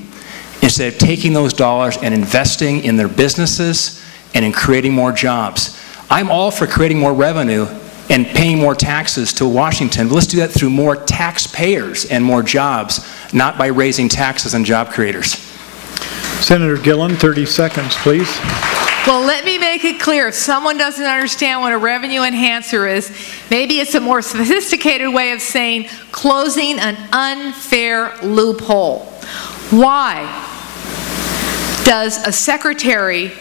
instead of taking those dollars and investing in their businesses and in creating more jobs. I'm all for creating more revenue and paying more taxes to Washington, but let's do that through more taxpayers and more jobs, not by raising taxes on job creators. Senator Gillan, 30 seconds, please. Well, let me make make it clear, if someone doesn't understand what a revenue enhancer is, maybe it's a more sophisticated way of saying closing an unfair loophole. Why does a secretary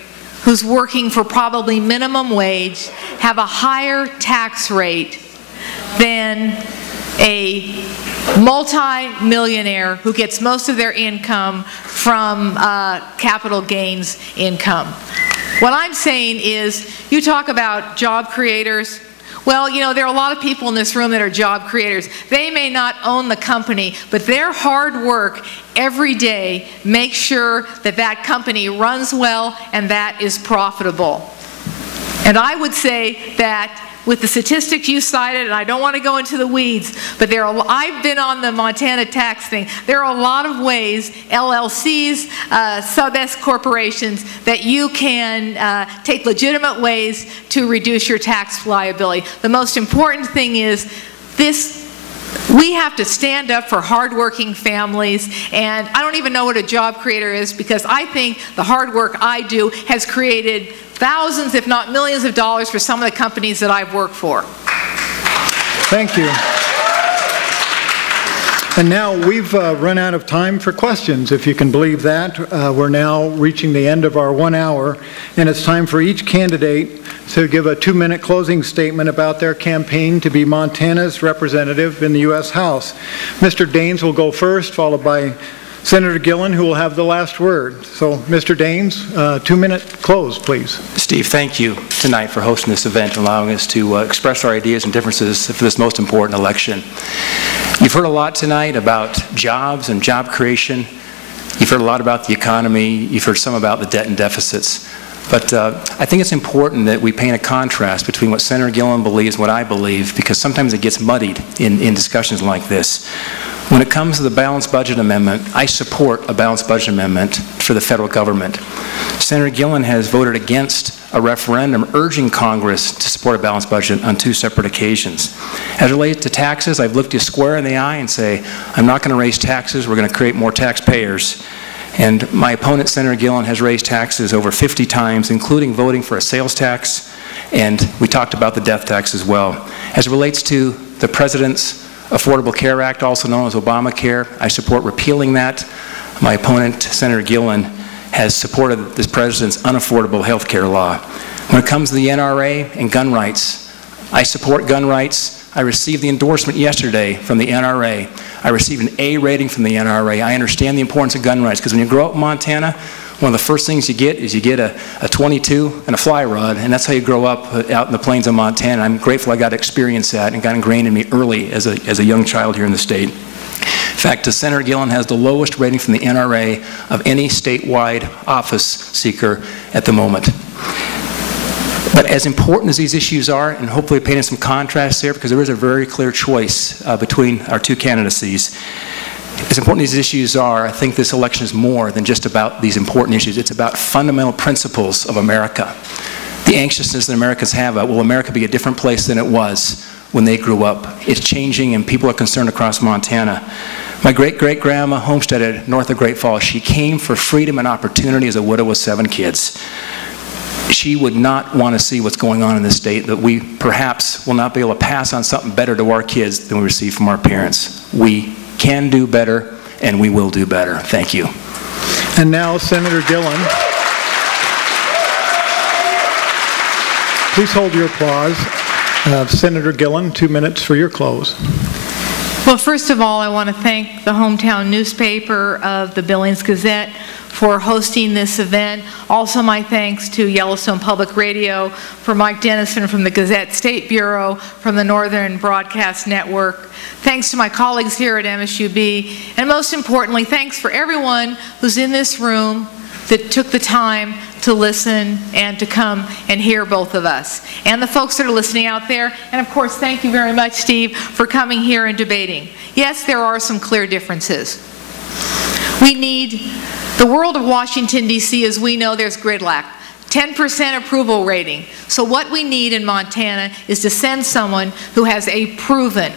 who's working for probably minimum wage have a higher tax rate than a multi-millionaire who gets most of their income from capital gains income? What I'm saying is, you talk about job creators. Well, you know, there are a lot of people in this room that are job creators. They may not own the company, but their hard work every day makes sure that that company runs well and that is profitable. And I would say that with the statistics you cited, and I don't want to go into the weeds, but I've been on the Montana tax thing. There are a lot of ways, LLCs, sub-S corporations, that you can take legitimate ways to reduce your tax liability. The most important thing is we have to stand up for hardworking families, and I don't even know what a job creator is, because I think the hard work I do has created thousands, if not millions of dollars for some of the companies that I've worked for. Thank you. And now we've run out of time for questions, if you can believe that. We're now reaching the end of our 1 hour, and it's time for each candidate to give a 2-minute closing statement about their campaign to be Montana's representative in the U.S. House. Mr. Daines will go first, followed by Senator Gillan, who will have the last word. So, Mr. Daines, 2-minute close, please. Steve, thank you tonight for hosting this event and allowing us to express our ideas and differences for this most important election. You've heard a lot tonight about jobs and job creation. You've heard a lot about the economy. You've heard some about the debt and deficits. But I think it's important that we paint a contrast between what Senator Gillan believes and what I believe, because sometimes it gets muddied in discussions like this. When it comes to the balanced budget amendment, I support a balanced budget amendment for the federal government. Senator Gillan has voted against a referendum urging Congress to support a balanced budget on 2 separate occasions. As it relates to taxes, I've looked you square in the eye and say, I'm not going to raise taxes, we're going to create more taxpayers. And my opponent, Senator Gillan, has raised taxes over 50 times, including voting for a sales tax, and we talked about the death tax as well. As it relates to the President's Affordable Care Act, also known as Obamacare, I support repealing that. My opponent, Senator Gillan, has supported this President's unaffordable health care law. When it comes to the NRA and gun rights, I support gun rights. I received the endorsement yesterday from the NRA. I received an A rating from the NRA. I understand the importance of gun rights, because when you grow up in Montana, one of the first things you get is you get a 22 and a fly rod, and that's how you grow up out in the plains of Montana. I'm grateful I got to experience that and got ingrained in me early as a young child here in the state. In fact, Senator Gillan has the lowest rating from the NRA of any statewide office seeker at the moment. But as important as these issues are, and hopefully painting some contrast there, because there is a very clear choice between our 2 candidacies, as important as these issues are, I think this election is more than just about these important issues. It's about fundamental principles of America. The anxiousness that Americans have about, will America be a different place than it was when they grew up? It's changing, and people are concerned across Montana. My great-great-grandma homesteaded north of Great Falls. She came for freedom and opportunity as a widow with 7 kids. She would not want to see what's going on in this state, that we perhaps will not be able to pass on something better to our kids than we receive from our parents. We can do better, and we will do better. Thank you. And now, Senator Gillan. Please hold your applause. Senator Gillan, 2 minutes for your close. Well, first of all, I want to thank the hometown newspaper of the Billings Gazette for hosting this event. Also, my thanks to Yellowstone Public Radio, for Mike Dennison from the Gazette State Bureau, from the Northern Broadcast Network. Thanks to my colleagues here at MSUB, and most importantly, thanks for everyone who's in this room that took the time to listen and to come and hear both of us, and the folks that are listening out there. And of course, thank you very much, Steve, for coming here and debating. Yes, there are some clear differences. We need the world of Washington, D.C., as we know, there's gridlock. 10% approval rating. So what we need in Montana is to send someone who has a proven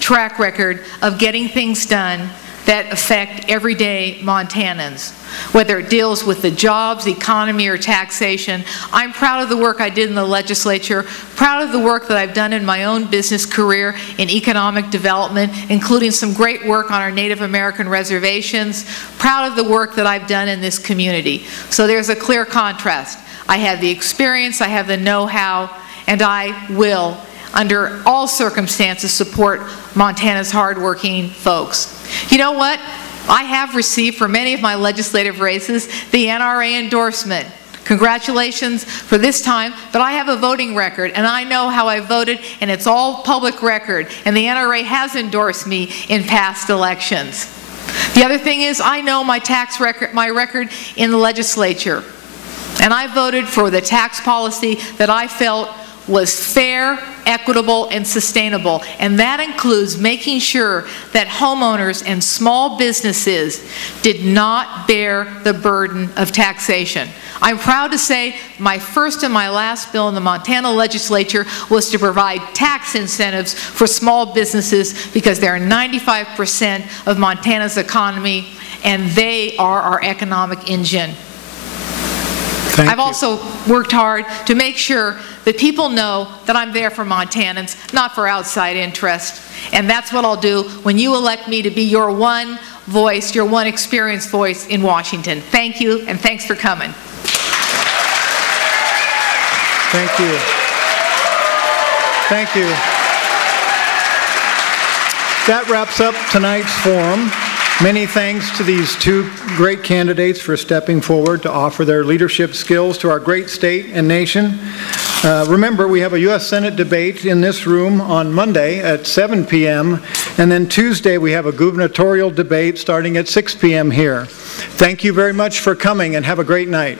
track record of getting things done that affect everyday Montanans. Whether it deals with the jobs, economy, or taxation, I'm proud of the work I did in the legislature, proud of the work that I've done in my own business career in economic development, including some great work on our Native American reservations, proud of the work that I've done in this community. So there's a clear contrast. I have the experience, I have the know-how, and I will, under all circumstances, support Montana's hardworking folks. You know what? I have received for many of my legislative races the NRA endorsement. Congratulations for this time, but I have a voting record, and I know how I voted, and it's all public record, and the NRA has endorsed me in past elections. The other thing is, I know my tax record, my record in the legislature, and I voted for the tax policy that I felt was fair, equitable, and sustainable. And that includes making sure that homeowners and small businesses did not bear the burden of taxation. I'm proud to say my first and my last bill in the Montana legislature was to provide tax incentives for small businesses because they're 95% of Montana's economy and they are our economic engine. I've also worked hard to make sure that people know that I'm there for Montanans, not for outside interest. And that's what I'll do when you elect me to be your one voice, your one experienced voice in Washington. Thank you, and thanks for coming. Thank you. Thank you. That wraps up tonight's forum. Many thanks to these two great candidates for stepping forward to offer their leadership skills to our great state and nation. Remember, we have a U.S. Senate debate in this room on Monday at 7 p.m., and then Tuesday we have a gubernatorial debate starting at 6 p.m. here. Thank you very much for coming, and have a great night.